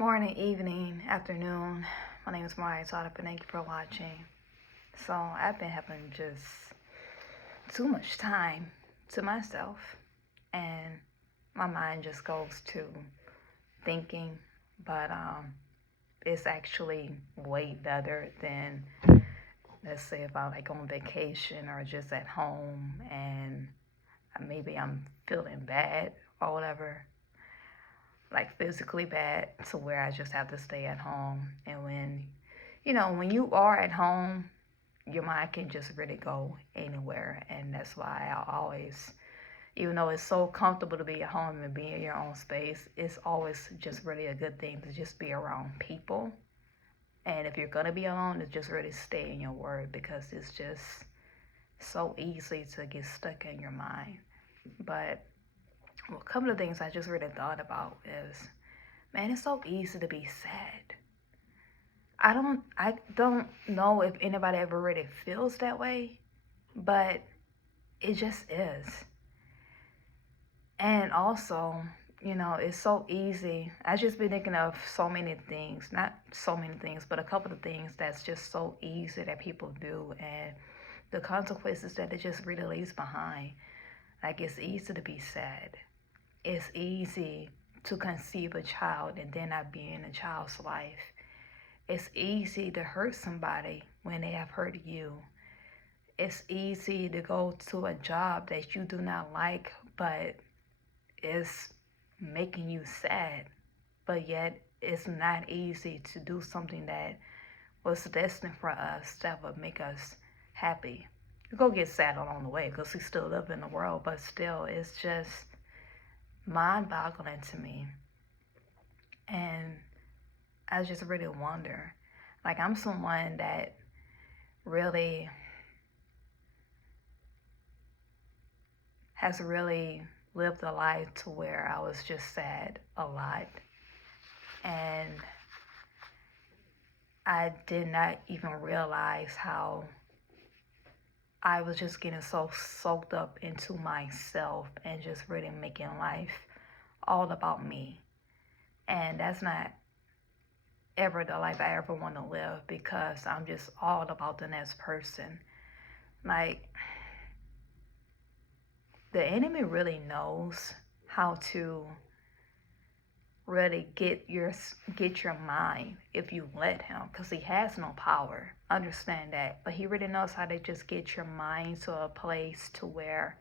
Morning, evening, afternoon. My name is Mariah Todd, and thank you for watching. So I've been having just too much time to myself, and my mind just goes to thinking, but it's actually way better than, let's say, if I'm like on vacation or just at home and maybe I'm feeling bad or whatever, like physically bad, to where I just have to stay at home. And when you are at home, your mind can just really go anywhere. And that's why I always, even though it's so comfortable to be at home and be in your own space, it's always just really a good thing to just be around people. And if you're gonna be alone, it's just really stay in your word, because it's just so easy to get stuck in your mind. But a couple of things I just really thought about is, man, it's so easy to be sad. I don't know if anybody ever really feels that way, but it just is. And also, it's so easy. I just been thinking of so many things, not so many things, but a couple of things that's just so easy that people do, and the consequences that it just really leaves behind. Like, it's easy to be sad. It's easy to conceive a child and then not be in a child's life. It's easy to hurt somebody when they have hurt you. It's easy to go to a job that you do not like, but it's making you sad. But yet, it's not easy to do something that was destined for us that would make us happy. You go get sad along the way because we still live in the world, but still, it's just mind-boggling to me. And I just really wonder. Like, I'm someone that really has really lived a life to where I was just sad a lot. And I did not even realize how I was just getting so soaked up into myself and just really making life all about me. And that's not ever the life I ever want to live, because I'm just all about the next person. Like, the enemy really knows how to really get your mind if you let him, because he has no power. Understand that. But he really knows how to just get your mind to a place to where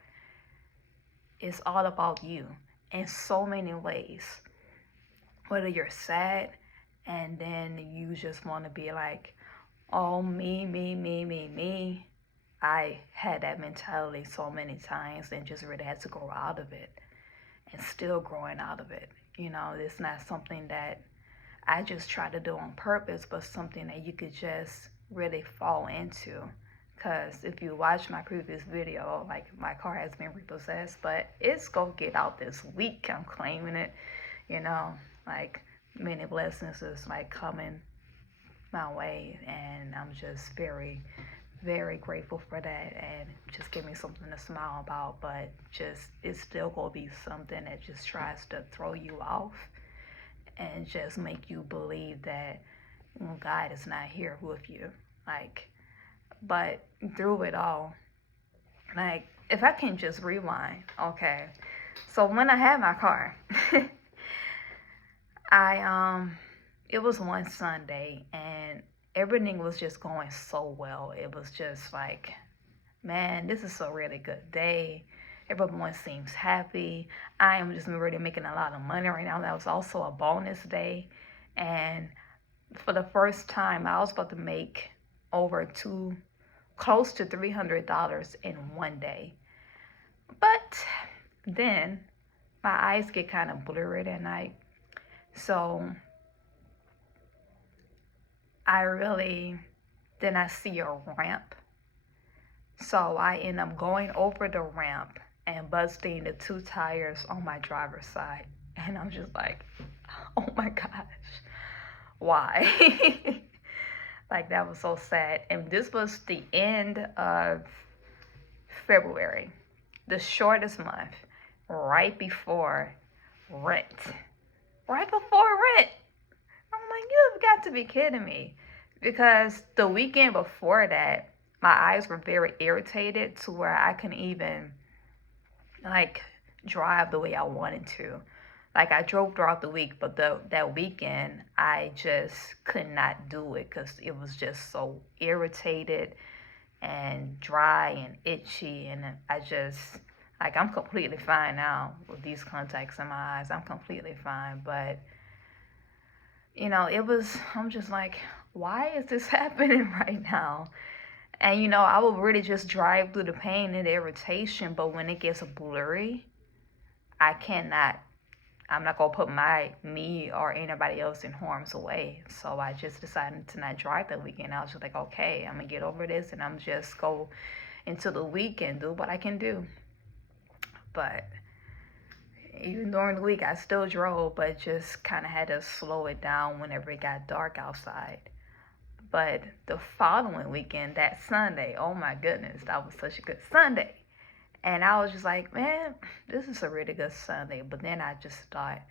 it's all about you in so many ways. Whether you're sad and then you just want to be like, oh, me, me, me, me, me. I had that mentality so many times and just really had to grow out of it, and still growing out of it. It's not something that I just try to do on purpose, but something that you could just really fall into. Because if you watch my previous video, like, my car has been repossessed, but it's gonna get out this week. I'm claiming it, like, many blessings is like coming my way, and I'm just very, very grateful for that, and just give me something to smile about. But just, it's still gonna be something that just tries to throw you off and just make you believe that God is not here with you. Like, but through it all, like, if I can just rewind, okay. So when I had my car, it was one Sunday, and everything was just going so well. It was just like, man, this is a really good day. Everyone seems happy. I am just already making a lot of money right now. That was also a bonus day. And for the first time, I was about to make close to $300 in one day. But then my eyes get kind of blurry at night. So then I see a ramp. So I end up going over the ramp and busting the two tires on my driver's side. And I'm just like, oh my gosh, why? Like, that was so sad. And this was the end of February, the shortest month, right before rent. Right before rent. to be kidding me. Because the weekend before that, my eyes were very irritated to where I couldn't even like drive the way I wanted to. Like I drove throughout the week, but that weekend I just could not do it because it was just so irritated and dry and itchy, and I just like I'm completely fine now with these contacts in my eyes. I'm completely fine, but it was. I'm just like, why is this happening right now? And I will really just drive through the pain and the irritation, but when it gets blurry, I cannot. I'm not gonna put me or anybody else in harm's way. So I just decided to not drive that weekend. I was just like, okay, I'm gonna get over this and I'm just go into the week and do what I can do. But even during the week, I still drove, but just kind of had to slow it down whenever it got dark outside. But the following weekend, that Sunday, oh my goodness, that was such a good Sunday. And I was just like, man, this is a really good Sunday. But then I just started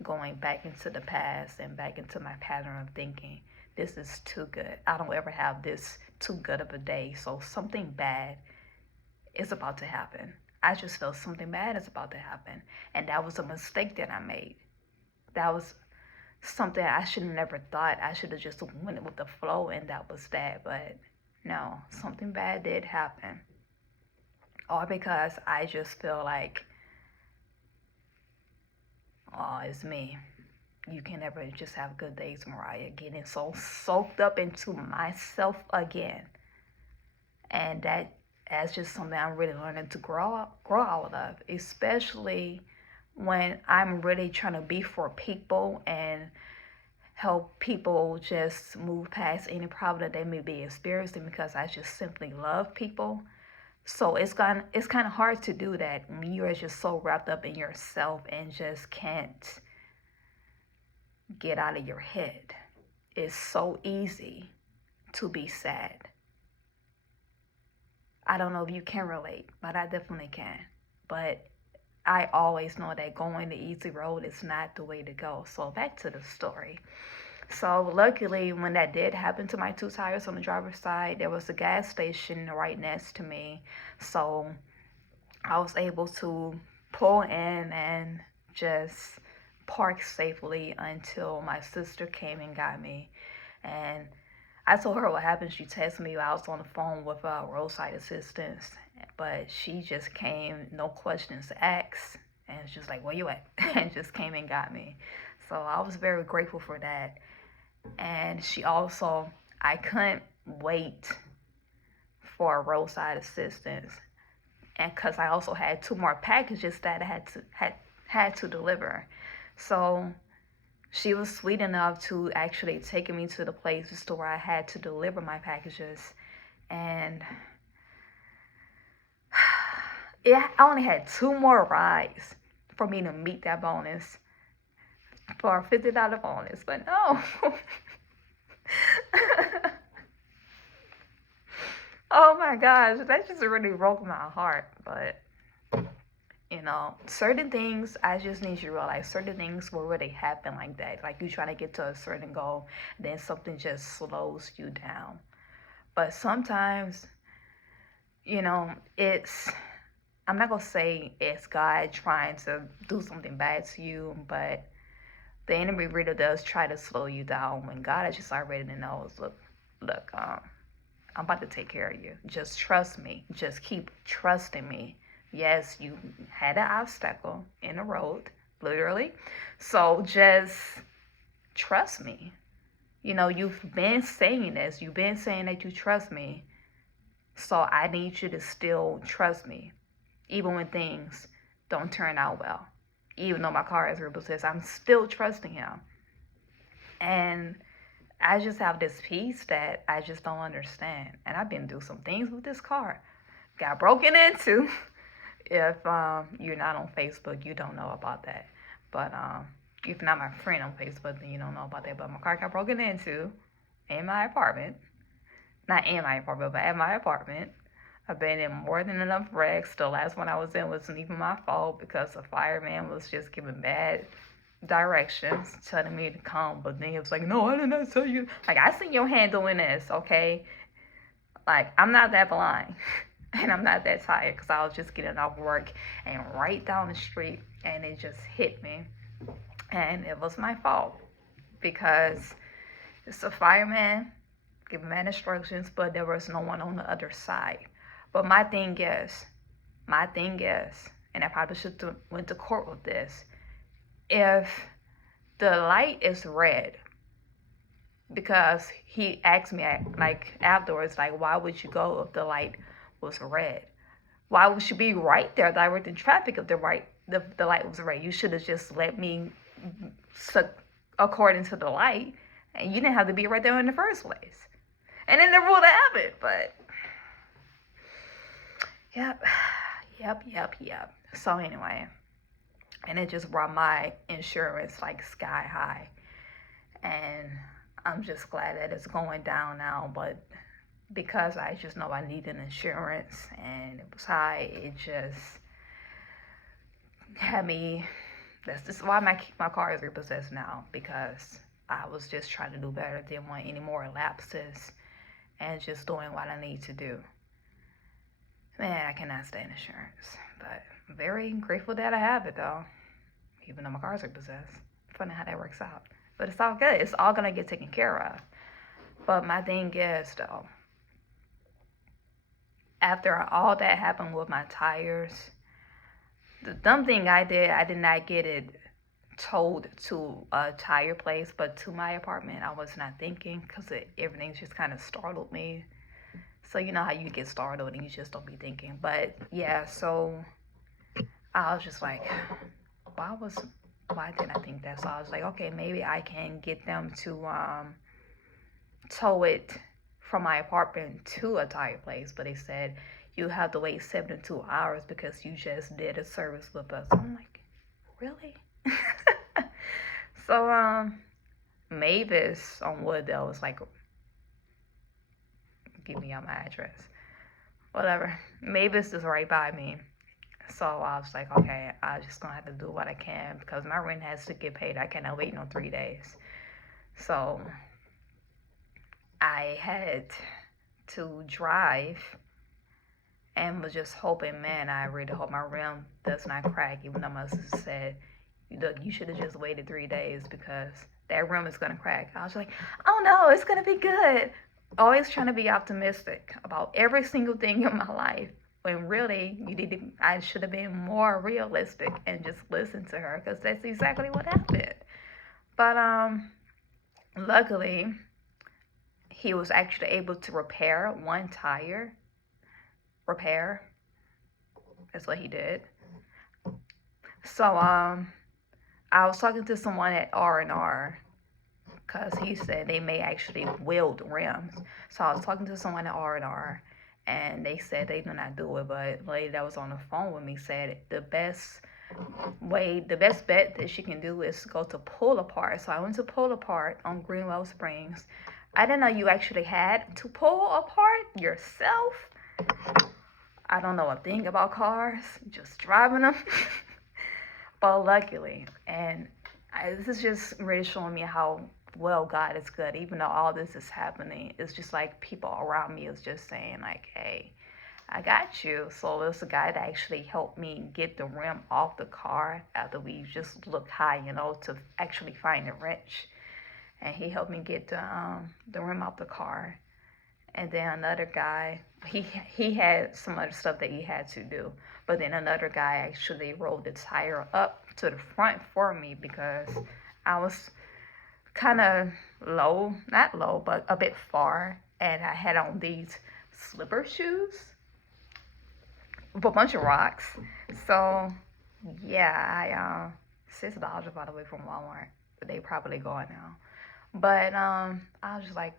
going back into the past and back into my pattern of thinking. This is too good. I don't ever have this too good of a day. So something bad is about to happen. I just felt something bad is about to happen. And that was a mistake that I made. That was something I should have never thought. I should have just went with the flow and that was that. But no, something bad did happen. All because I just feel like, oh, it's me. You can never just have good days, Mariah. Getting so soaked up into myself again. And that's just something I'm really learning to grow out of, especially when I'm really trying to be for people and help people just move past any problem that they may be experiencing because I just simply love people. So it's kind of hard to do that when you are just so wrapped up in yourself and just can't get out of your head. It's so easy to be sad. I don't know if you can relate, but I definitely can. But I always know that going the easy road is not the way to go. So back to the story. So luckily, when that did happen to my two tires on the driver's side, there was a gas station right next to me. So I was able to pull in and just park safely until my sister came and got me. And I told her what happened. She texted me. I was on the phone with roadside assistance, but she just came, no questions asked, and it's just like, where you at? And just came and got me. So I was very grateful for that. And she also, I couldn't wait for roadside assistance, and because I also had two more packages that I had to deliver. So she was sweet enough to actually take me to the places to where I had to deliver my packages. And I only had two more rides for me to meet that bonus, for a $50 bonus. But no. Oh my gosh, that just really broke my heart. But certain things, I just need you to realize certain things will really happen like that. Like you trying to get to a certain goal, then something just slows you down. But sometimes, it's, I'm not going to say it's God trying to do something bad to you, but the enemy really does try to slow you down when God has just already knows, look, I'm about to take care of you. Just trust me. Just keep trusting me. Yes, you had an obstacle in the road, literally. So just trust me. You've been saying this. You've been saying that you trust me. So I need you to still trust me, even when things don't turn out well. Even though my car is repossessed, I'm still trusting him. And I just have this peace that I just don't understand. And I've been through some things with this car. Got broken into. If you're not on Facebook, you don't know about that. But if you're not my friend on Facebook, then you don't know about that. But my car got broken into in my apartment. Not in my apartment, but at my apartment. I've been in more than enough wrecks. The last one I was in wasn't even my fault because the fireman was just giving bad directions telling me to come, but then he was like, no, I did not tell you. Like, I seen your hand doing this, okay? Like, I'm not that blind. And I'm not that tired because I was just getting off work and right down the street and it just hit me. And it was my fault because it's a fireman giving man instructions, but there was no one on the other side. But my thing is, and I probably should have went to court with this. If the light is red, because he asked me like afterwards, like, why would you go if the light was red? Why would you be right there directing traffic if the light was red? You should have just let me according to the light, and you didn't have to be right there in the first place. And then the rule to have it, but yep, yep. So anyway, and it just brought my insurance like sky high, and I'm just glad that it's going down now. But because I just know I needed insurance and it was high, it just had me. That's just why my car is repossessed now, because I was just trying to do better, didn't want any more lapses, and just doing what I need to do. Man, I cannot stand insurance, but I'm very grateful that I have it though, even though my car's repossessed. Funny how that works out, but it's all good. It's all gonna get taken care of. But my thing is though, after all that happened with my tires, the dumb thing I did not get it towed to a tire place, but to my apartment. I was not thinking because everything just kind of startled me. So you know how you get startled and you just don't be thinking. But yeah, so I was just like, why didn't I think that? So I was like, okay, maybe I can get them to tow it from my apartment to a tire place. But they said you have to wait 72 hours because you just did a service with us. I'm like, really? So Mavis on Wooddale was like, give me out my address. Whatever. Mavis is right by me. So I was like, okay, I'm just gonna have to do what I can because my rent has to get paid. I cannot wait no 3 days. So I had to drive and was just hoping, man, I really hope my rim does not crack, even though my sister said, look, you should have just waited 3 days because that rim is gonna crack. I was like, oh no, it's gonna be good. Always trying to be optimistic about every single thing in my life. When really, I should have been more realistic and just listen to her because that's exactly what happened. But luckily, he was actually able to repair one tire. Repair. That's what he did. So I was talking to someone at R&R because he said they may actually weld rims. So I was talking to someone at R&R, and they said they do not do it. But the lady that was on the phone with me said the best bet that she can do is go to Pull Apart. So I went to Pull Apart on Greenwell Springs. I didn't know you actually had to pull apart yourself. I don't know a thing about cars, just driving them. But luckily, and this is just really showing me how well God is good. Even though all this is happening, it's just like people around me is just saying like, hey, I got you. So there's a guy that actually helped me get the rim off the car after we just looked high, to actually find the wrench. And he helped me get the rim off the car. And then another guy, he had some other stuff that he had to do. But then another guy actually rolled the tire up to the front for me because I was kind of low, not low, but a bit far. And I had on these slipper shoes with a bunch of rocks. So yeah, $6 by the way from Walmart. But they probably gone now. But I was just like,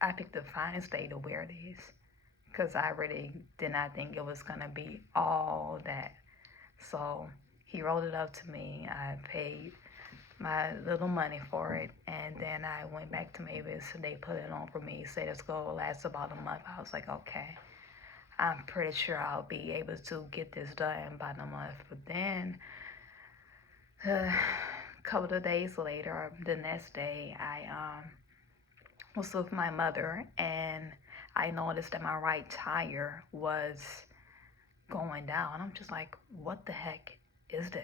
I picked the finest day to wear these because I really did not think it was going to be all that. So he rolled it up to me. I paid my little money for it. And then I went back to Mavis and they put it on for me. Said it's going to last about a month. I was like, okay, I'm pretty sure I'll be able to get this done by the month. But then couple of days later, or the next day, I was with my mother, and I noticed that my right tire was going down. I'm just like, what the heck is this?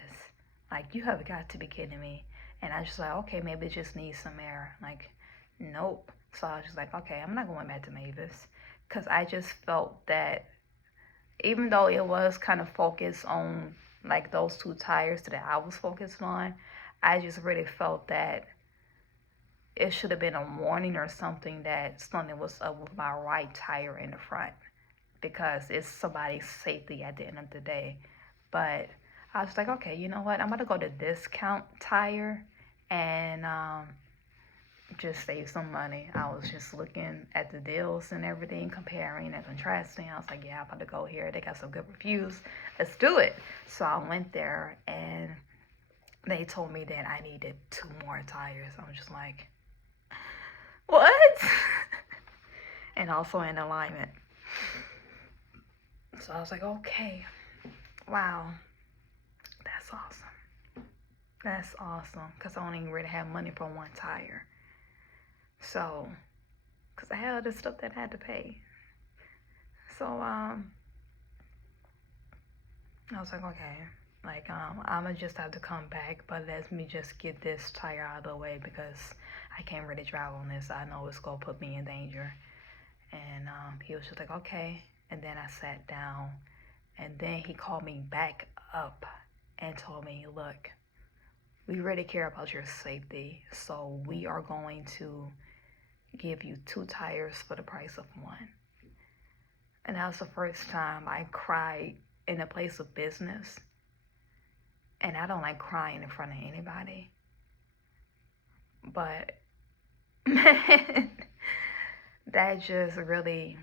Like, you have got to be kidding me. And I was just like, okay, maybe it just needs some air. Like, nope. So I was just like, okay, I'm not going back to Mavis. Because I just felt that even though it was kind of focused on like those two tires that I was focused on, I just really felt that it should have been a warning or something that something was up with my right tire in the front, because it's somebody's safety at the end of the day. But I was like, okay, you know what? I'm gonna go to Discount Tire and just save some money. I was just looking at the deals and everything, comparing and contrasting. I was like, yeah, I'm about to go here. They got some good reviews. Let's do it. So I went there and they told me that I needed 2 more tires. I was just like, what? And also in alignment. So I was like, okay, wow, that's awesome. That's awesome, because I only really have money for 1 tire. So, because I had other stuff that I had to pay. So, I was like, okay, like, I'm gonna just have to come back, but let me just get this tire out of the way, because I can't really drive on this. I know it's gonna put me in danger. And he was just like, okay. And then I sat down, and then he called me back up and told me, look, we really care about your safety, so we are going to give you 2 tires for the price of 1. And that was the first time I cried in a place of business. And I don't like crying in front of anybody. But, man, that just really,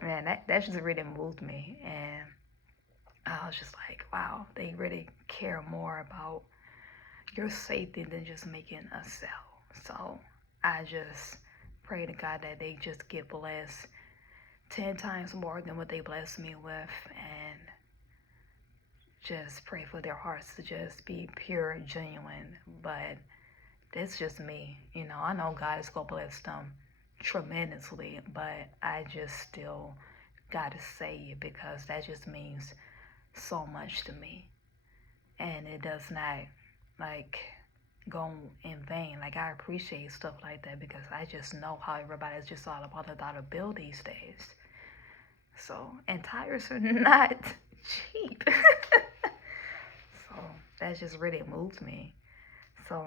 man, that just really moved me. And I was just like, wow, they really care more about your safety than just making a sale. So I just pray to God that they just get blessed 10 times more than what they blessed me with, and just pray for their hearts to just be pure, genuine. But that's just me. You know, I know God is going to bless them tremendously, but I just still got to say it, because that just means so much to me. And it does not, like, go in vain. Like, I appreciate stuff like that, because I just know how everybody's just all about the dollar bill these days. So, and tires are not cheap. So that just really moved me. So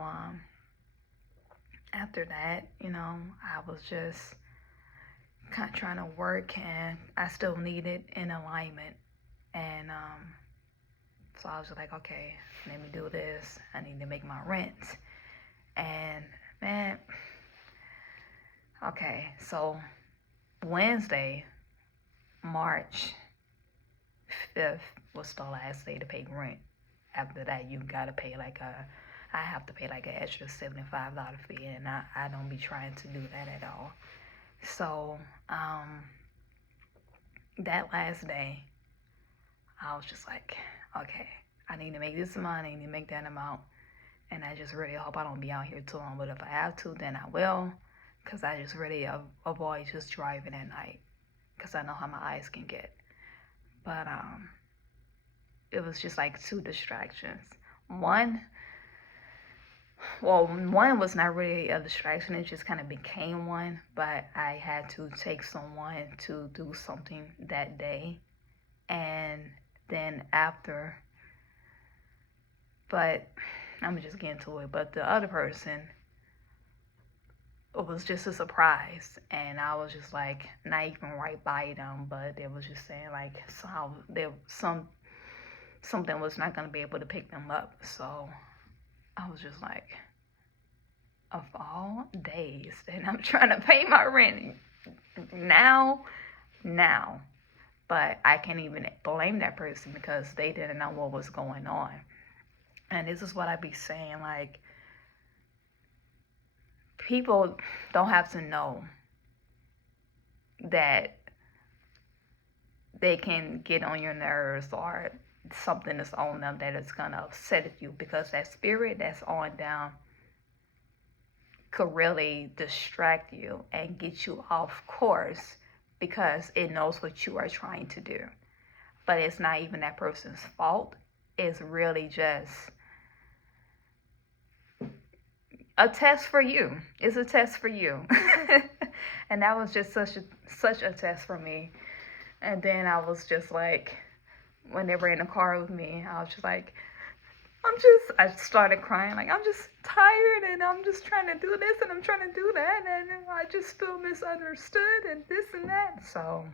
after that, you know, I was just kind of trying to work, and I still needed an alignment. And so I was just like, okay, let me do this. I need to make my rent. And man, okay, so Wednesday, March 5th was the last day to pay rent. After that, you gotta pay I have to pay like an extra $75 fee, and I don't be trying to do that at all. So, that last day, I was just like, okay, I need to make this amount, I need to make that amount, and I just really hope I don't be out here too long, but if I have to, then I will, because I just really avoid just driving at night, because I know how my eyes can get. But, it was just like 2 distractions. One was not really a distraction, it just kind of became one, but I had to take someone to do something that day. And then after, but I'm just getting to it, but the other person, it was just a surprise, and I was just like, not even right by them, but they was just saying like, somehow something was not going to be able to pick them up. So I was just like, of all days, and I'm trying to pay my rent now. But I can't even blame that person, because they didn't know what was going on. And this is what I be saying, like, people don't have to know that they can get on your nerves, or something is on them that is gonna upset you, because that spirit that's on them could really distract you and get you off course because it knows what you are trying to do. But it's not even that person's fault. It's really just a test for you. It's a test for you. And that was just such a test for me. And then I was just like, when they were in the car with me, I was just like, I started crying, like, I'm just tired and I'm just trying to do this and I'm trying to do that and I just feel misunderstood and this and that. So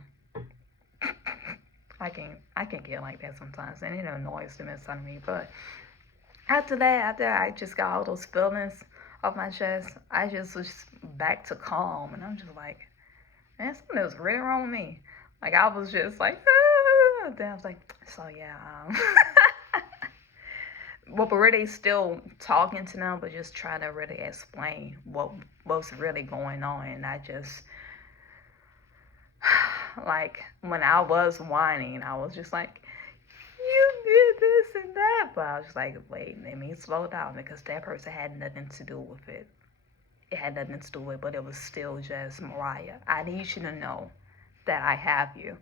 I can get like that sometimes, and it annoys the mess out of me. But after I just got all those feelings off my chest, I just was back to calm, and I'm just like, man, something was really wrong with me. Like, I was just like, ah. Then I was like, so yeah, well, but really still talking to them, but just trying to really explain what's really going on. And I just, like, when I was whining, I was just like, you did this and that. But I was just like, wait, let me slow down, because that person had nothing to do with it. It had nothing to do with it, but it was still just, Mariah, I need you to know that I have you.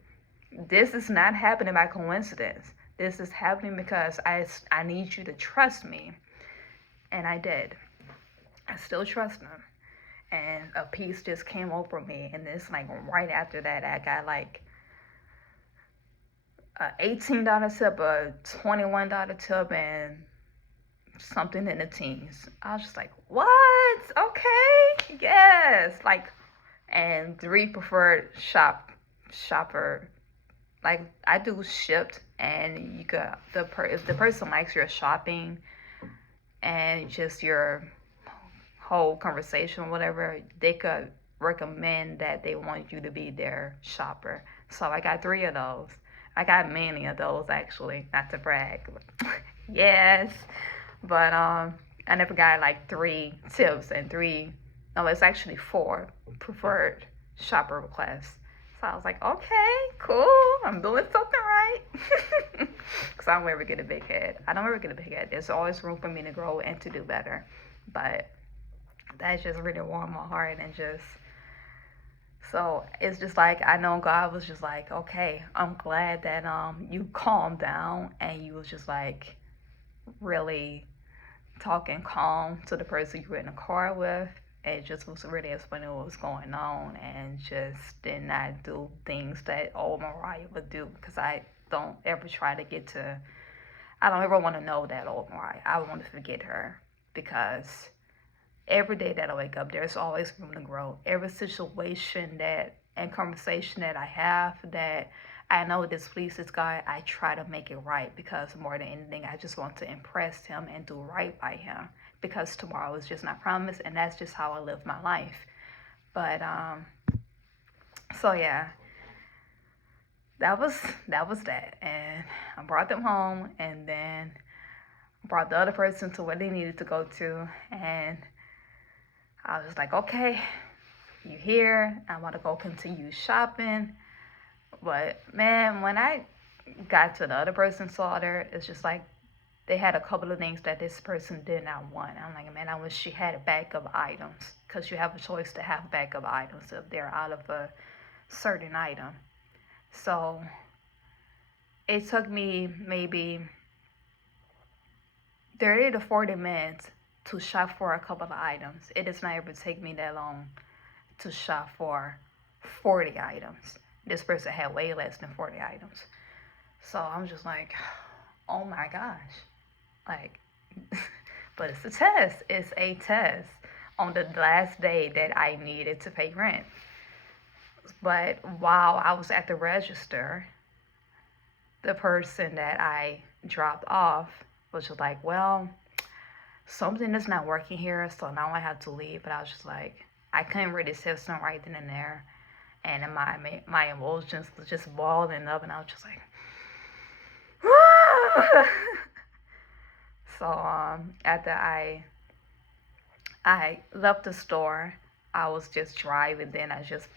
This is not happening by coincidence. This is happening because I need you to trust me. And I did. I still trust him. And a peace just came over me. And it's like right after that, I got like a $18 tip, a $21 tip, and something in the teens. I was just like, what? Okay, yes. Like, and 3 preferred shopper. Like, I do shipped, and you could if the person likes your shopping and just your whole conversation or whatever, they could recommend that they want you to be their shopper. So I got 3 of those. I got many of those, actually, not to brag. Yes, but I never got like 3 tips and 3. No, it's actually 4 preferred shopper requests. So I was like, okay, cool, I'm doing something right. Because I don't ever get a big head. I don't ever get a big head. There's always room for me to grow and to do better. But that just really warmed my heart, and just, so it's just like, I know God was just like, okay, I'm glad that you calmed down and you was just like really talking calm to the person you were in the car with. It just was really explaining what was going on, and just did not do things that old Mariah would do, because I don't ever try to get to, I don't ever want to know that old Mariah. I want to forget her, because every day that I wake up, there's always room to grow. Every situation that and conversation that I have that I know displeases God, I try to make it right, because more than anything, I just want to impress Him and do right by Him, because tomorrow is just not promised, and that's just how I live my life. But so yeah, that was that, and I brought them home, and then brought the other person to where they needed to go to, and I was like, okay, you here? I want to go continue shopping. But man, when I got to the other person's order, it's just like they had a couple of things that this person did not want. I'm like, man, I wish she had a backup items, because you have a choice to have backup items if they're out of a certain item. So it took me maybe 30 to 40 minutes to shop for a couple of items. It does not ever take me that long to shop for 40 items. This person had way less than 40 items. So I'm just like, oh my gosh. Like, but it's a test. It's a test on the last day that I needed to pay rent. But while I was at the register, the person that I dropped off was just like, well, something is not working here, so now I have to leave. But I was just like, I couldn't really say something right then and there. And my emotions was just boiling up, and I was just like, so after I left the store, I was just driving. Then I just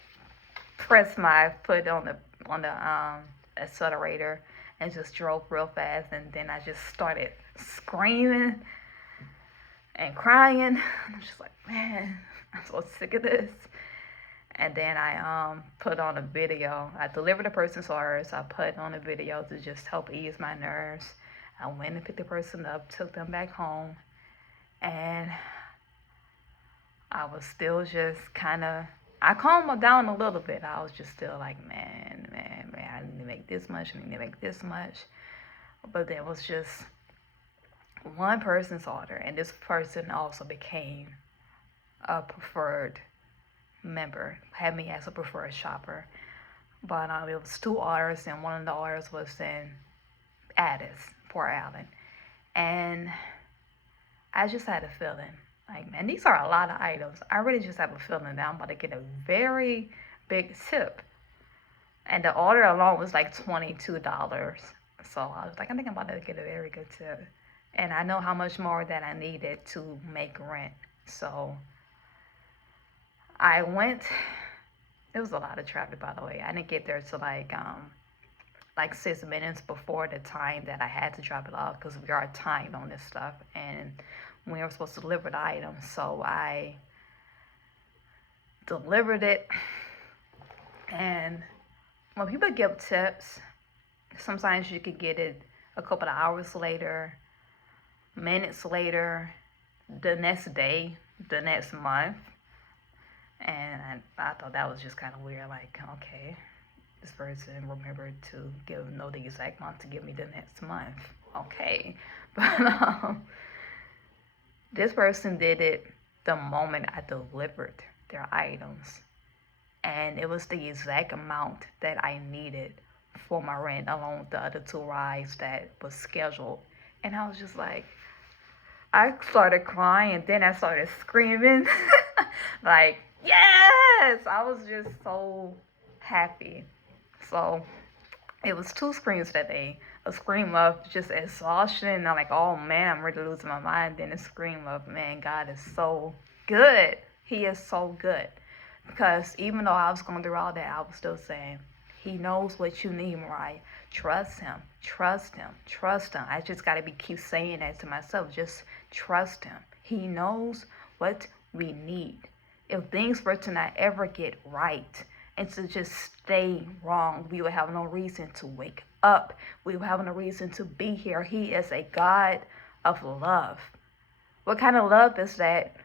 pressed my foot on the accelerator, and just drove real fast. And then I just started screaming and crying. I'm just like, man, I'm so sick of this. And then I put on a video. I delivered the person's orders. I put on a video to just help ease my nerves. I went and picked the person up, took them back home, and I was still just kind of, I calmed down a little bit. I was just still like, man, I need to make this much, I need to make this much. But there was just one person's order, and this person also became a preferred member, had me as a preferred shopper. But it was two orders, and one of the orders was in Addis, Port Allen. And I just had a feeling, like, man, these are a lot of items. I really just have a feeling that I'm about to get a very big tip. And the order alone was like $22. So I was like, I think I'm about to get a very good tip. And I know how much more that I needed to make rent. So I went, it was a lot of traffic, by the way. I didn't get there till like 6 minutes before the time that I had to drop it off, because we are timed on this stuff, and we were supposed to deliver the item. So I delivered it, and when people give tips, sometimes you could get it a couple of hours later, minutes later, the next day, the next month. And I thought that was just kind of weird. Like, okay, this person remembered to know the exact month to give me the next month. Okay. But this person did it the moment I delivered their items. And it was the exact amount that I needed for my rent, along with the other two rides that was scheduled. And I was just like, I started crying, then I started screaming. Like, yes! I was just so happy. So it was two screams that day. A scream of just exhaustion, and I'm like, oh man, I'm ready to lose my mind. Then a scream of, man, God is so good. He is so good. Because even though I was going through all that, I was still saying, He knows what you need, Mariah. Trust Him. Trust Him. Trust Him. I just got to keep saying that to myself. Just trust Him. He knows what we need. If things were to not ever get right and to just stay wrong, we would have no reason to wake up. We would have no reason to be here. He is a God of love. What kind of love is that?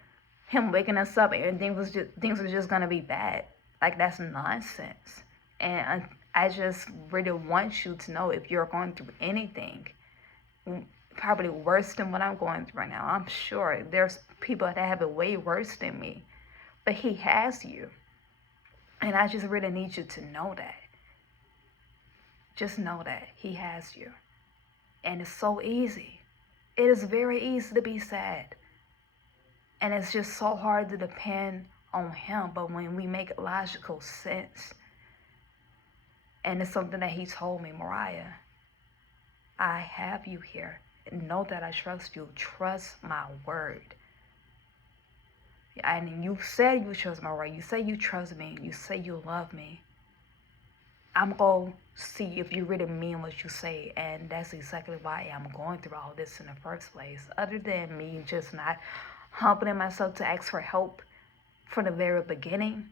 Him waking us up and things were just gonna be bad. Like, that's nonsense. And I just really want you to know, if you're going through anything, probably worse than what I'm going through right now. I'm sure there's people that have it way worse than me, but He has you. And I just really need you to know that. Just know that He has you. And it's so easy. It is very easy to be sad. And it's just so hard to depend on Him. But when we make logical sense, and it's something that He told me, Mariah, I have you here. Know that I trust you. Trust my word. And you said you trust my word. You say you trust me. You say you love me. I'm going to see if you really mean what you say. And that's exactly why I'm going through all this in the first place. Other than me just not humbling myself to ask for help from the very beginning.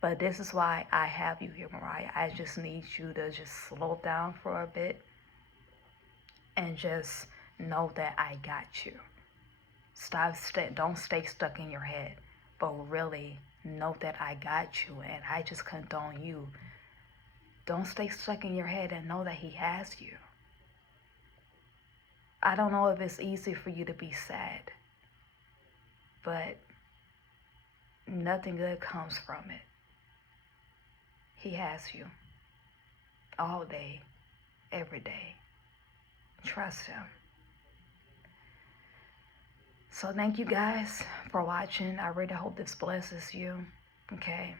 But this is why I have you here, Mariah. I just need you to just slow down for a bit and just know that I got you. Don't stay stuck in your head, but really know that I got you and I just condone you. Don't stay stuck in your head and know that He has you. I don't know if it's easy for you to be sad, but nothing good comes from it. He has you all day, every day. Trust Him. So thank you guys for watching. I really hope this blesses you. Okay?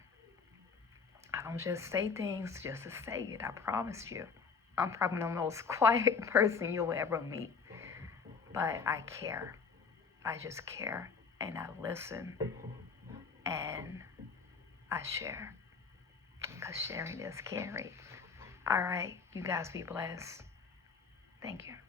I don't just say things just to say it. I promise you. I'm probably the most quiet person you'll ever meet. But I care. I just care. And I listen. And I share. Because sharing is caring. Alright, you guys be blessed. Thank you.